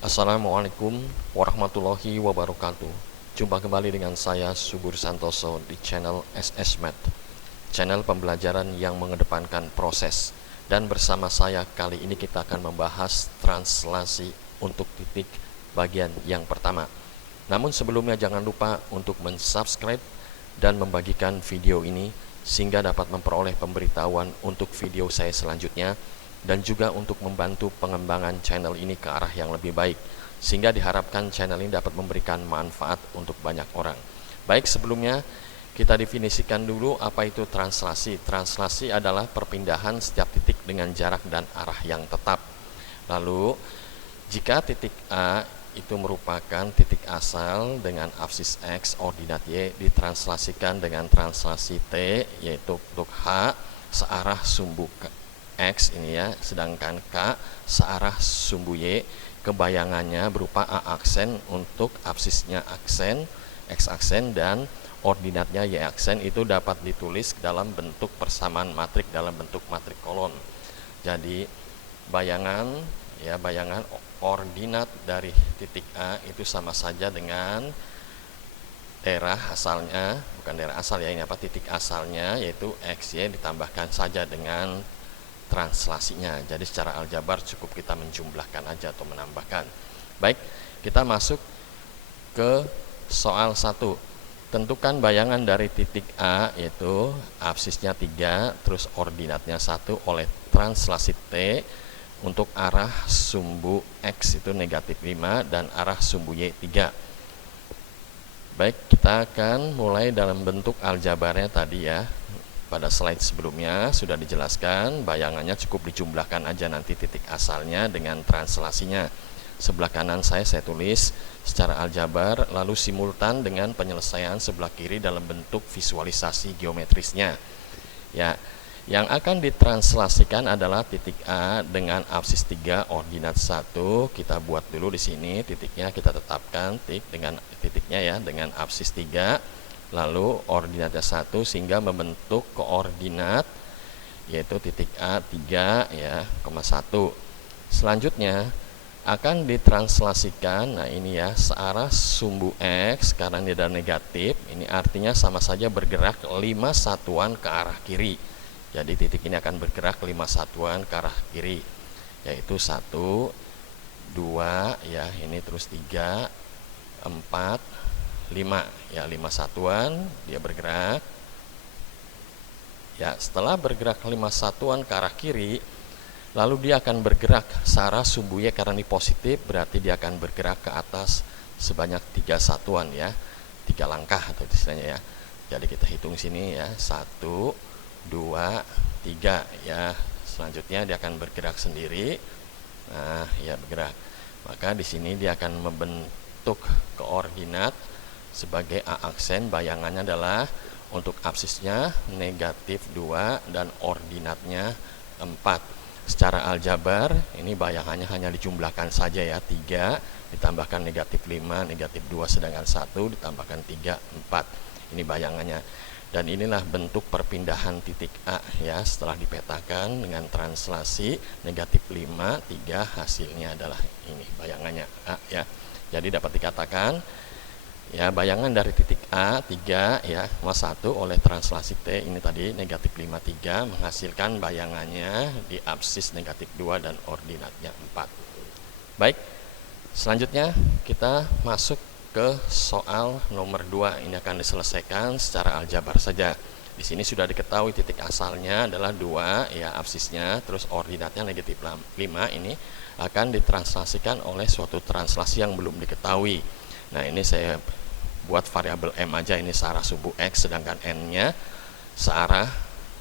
Assalamualaikum warahmatullahi wabarakatuh. Jumpa kembali dengan saya Subur Santoso di channel SSMath, channel pembelajaran yang mengedepankan proses. Dan bersama saya kali ini kita akan membahas translasi untuk titik bagian yang pertama. Namun sebelumnya jangan lupa untuk mensubscribe dan membagikan video ini sehingga dapat memperoleh pemberitahuan untuk video saya selanjutnya, dan juga untuk membantu pengembangan channel ini ke arah yang lebih baik, sehingga diharapkan channel ini dapat memberikan manfaat untuk banyak orang. Baik, sebelumnya kita definisikan dulu apa itu translasi. Translasi adalah perpindahan setiap titik dengan jarak dan arah yang tetap. Lalu jika titik A itu merupakan titik asal dengan absis X, ordinat Y ditranslasikan dengan translasi T, yaitu untuk H searah sumbu X ini ya, sedangkan K searah sumbu Y. Kebayangannya berupa A aksen untuk absisnya aksen, X aksen, dan ordinatnya Y aksen itu dapat ditulis dalam bentuk persamaan matrik dalam bentuk matrik kolon. Jadi bayangan ordinat dari titik A itu sama saja dengan daerah asalnya, bukan daerah asal ya, ini apa, titik asalnya yaitu XY ditambahkan saja dengan translasinya. Jadi secara aljabar cukup kita menjumlahkan aja atau menambahkan. Baik, kita masuk ke soal 1. Tentukan bayangan dari titik A yaitu absisnya 3 terus ordinatnya 1 oleh translasi T untuk arah sumbu X itu negatif 5 dan arah sumbu Y 3. Baik, kita akan mulai dalam bentuk aljabarnya tadi ya. Pada slide sebelumnya sudah dijelaskan, bayangannya cukup dijumlahkan aja nanti titik asalnya dengan translasinya. Sebelah kanan saya tulis secara aljabar, lalu simultan dengan penyelesaian sebelah kiri dalam bentuk visualisasi geometrisnya. Ya, yang akan ditranslasikan adalah titik A dengan absis 3 ordinat 1. Kita buat dulu di sini titiknya, kita tetapkan dengan titiknya ya, dengan absis 3. Lalu ordinatnya 1 sehingga membentuk koordinat yaitu titik A 3 ya, 1. Selanjutnya akan ditranslasikan, nah ini ya, searah sumbu X karena ini ada negatif, ini artinya sama saja bergerak 5 satuan ke arah kiri. Jadi titik ini akan bergerak 5 satuan ke arah kiri, yaitu 1, 2 ya, ini terus 3, 4, 5 ya, 5 satuan dia bergerak ya. Setelah bergerak 5 satuan ke arah kiri, lalu dia akan bergerak searah sumbu Y karena ini positif, berarti dia akan bergerak ke atas sebanyak 3 satuan ya, 3 langkah atau istilahnya ya. Jadi kita hitung sini ya, 1, 2, 3 ya. Selanjutnya dia akan bergerak sendiri. Nah ya, bergerak, maka di sini dia akan membentuk koordinat sebagai A aksen. Bayangannya adalah untuk absisnya negatif 2 dan ordinatnya 4. Secara aljabar ini bayangannya hanya dijumlahkan saja ya, 3 ditambahkan negatif 5, negatif 2, sedangkan 1 ditambahkan 3, 4. Ini bayangannya. Dan inilah bentuk perpindahan titik A ya, setelah dipetakan dengan translasi negatif 5, 3, hasilnya adalah ini bayangannya A ya. Jadi dapat dikatakan ya, bayangan dari titik A 3 ya, 1 oleh translasi T ini tadi negatif 5, 3 menghasilkan bayangannya di absis negatif 2 dan ordinatnya 4. Baik, selanjutnya kita masuk ke soal nomor 2. Ini akan diselesaikan secara aljabar saja. Di sini sudah diketahui titik asalnya adalah 2 ya, absisnya, terus ordinatnya negatif 5. Ini akan ditranslasikan oleh suatu translasi yang belum diketahui. Nah, ini saya buat variabel M aja, ini searah sumbu X, sedangkan N-nya searah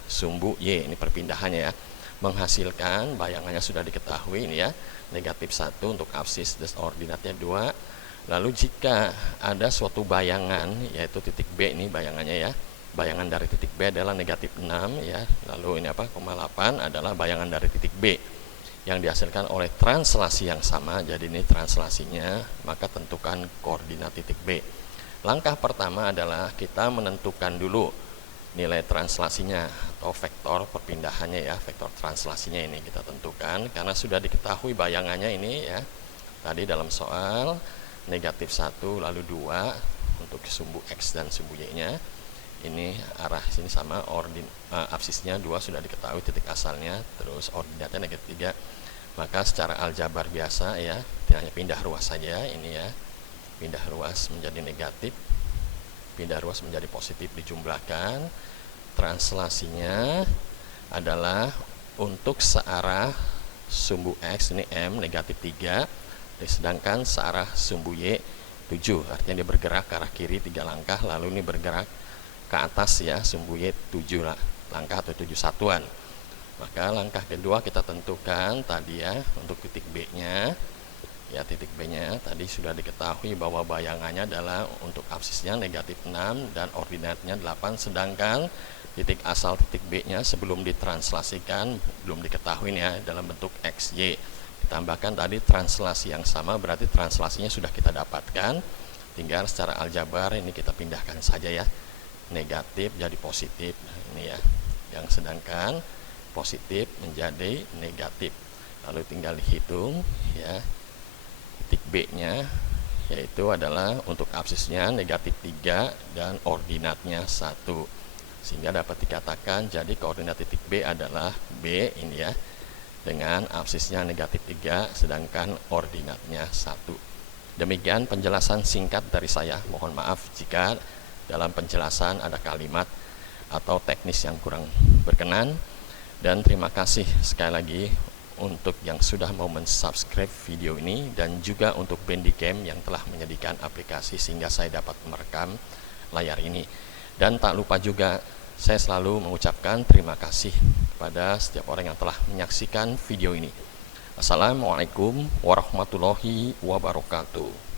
sumbu Y. Ini perpindahannya ya, menghasilkan bayangannya sudah diketahui ini ya, negatif 1 untuk absis dan ordinatnya 2. Lalu jika ada suatu bayangan yaitu titik B, ini bayangannya ya, bayangan dari titik B adalah negatif 6 ya, lalu ini apa, 8 adalah bayangan dari titik B yang dihasilkan oleh translasi yang sama. Jadi ini translasinya, maka tentukan koordinat titik B. Langkah pertama adalah kita menentukan dulu nilai translasinya atau vektor perpindahannya ya, vektor translasinya ini kita tentukan karena sudah diketahui bayangannya ini ya, Tadi dalam soal negatif 1 lalu 2 untuk sumbu X dan sumbu Y-nya. Ini arah sini sama, absisnya 2 sudah diketahui titik asalnya, terus ordinatnya negatif 3. Maka secara aljabar biasa ya, hanya pindah ruas saja ini ya. Pindah ruas menjadi negatif, pindah ruas menjadi positif dijumlahkan. Translasinya adalah untuk searah sumbu X ini M negatif 3, sedangkan searah sumbu Y 7, artinya dia bergerak ke arah kiri 3 langkah, lalu ini bergerak ke atas ya, sumbu Y 7 langkah atau 7 satuan. Maka langkah kedua kita tentukan tadi ya, untuk titik B-nya. Ya, titik B-nya tadi sudah diketahui bahwa bayangannya adalah untuk absisnya negatif 6 dan ordinatnya 8, sedangkan titik asal titik B-nya sebelum ditranslasikan belum diketahui ya, dalam bentuk XY. Ditambahkan tadi translasi yang sama, berarti translasinya sudah kita dapatkan. Tinggal secara aljabar ini kita pindahkan saja ya. Negatif jadi positif, ini ya, yang sedangkan positif menjadi negatif, lalu tinggal dihitung ya. Titik B nya yaitu adalah untuk absisnya negatif 3 dan ordinatnya 1, sehingga dapat dikatakan jadi koordinat titik B adalah B ini ya, dengan absisnya negatif 3 sedangkan ordinatnya 1. Demikian penjelasan singkat dari saya. Mohon maaf jika dalam penjelasan ada kalimat atau teknis yang kurang berkenan, dan terima kasih sekali lagi untuk yang sudah mau mensubscribe video ini, dan juga untuk Bandicam yang telah menyediakan aplikasi sehingga saya dapat merekam layar ini. Dan tak lupa juga saya selalu mengucapkan terima kasih kepada setiap orang yang telah menyaksikan video ini. Assalamualaikum warahmatullahi wabarakatuh.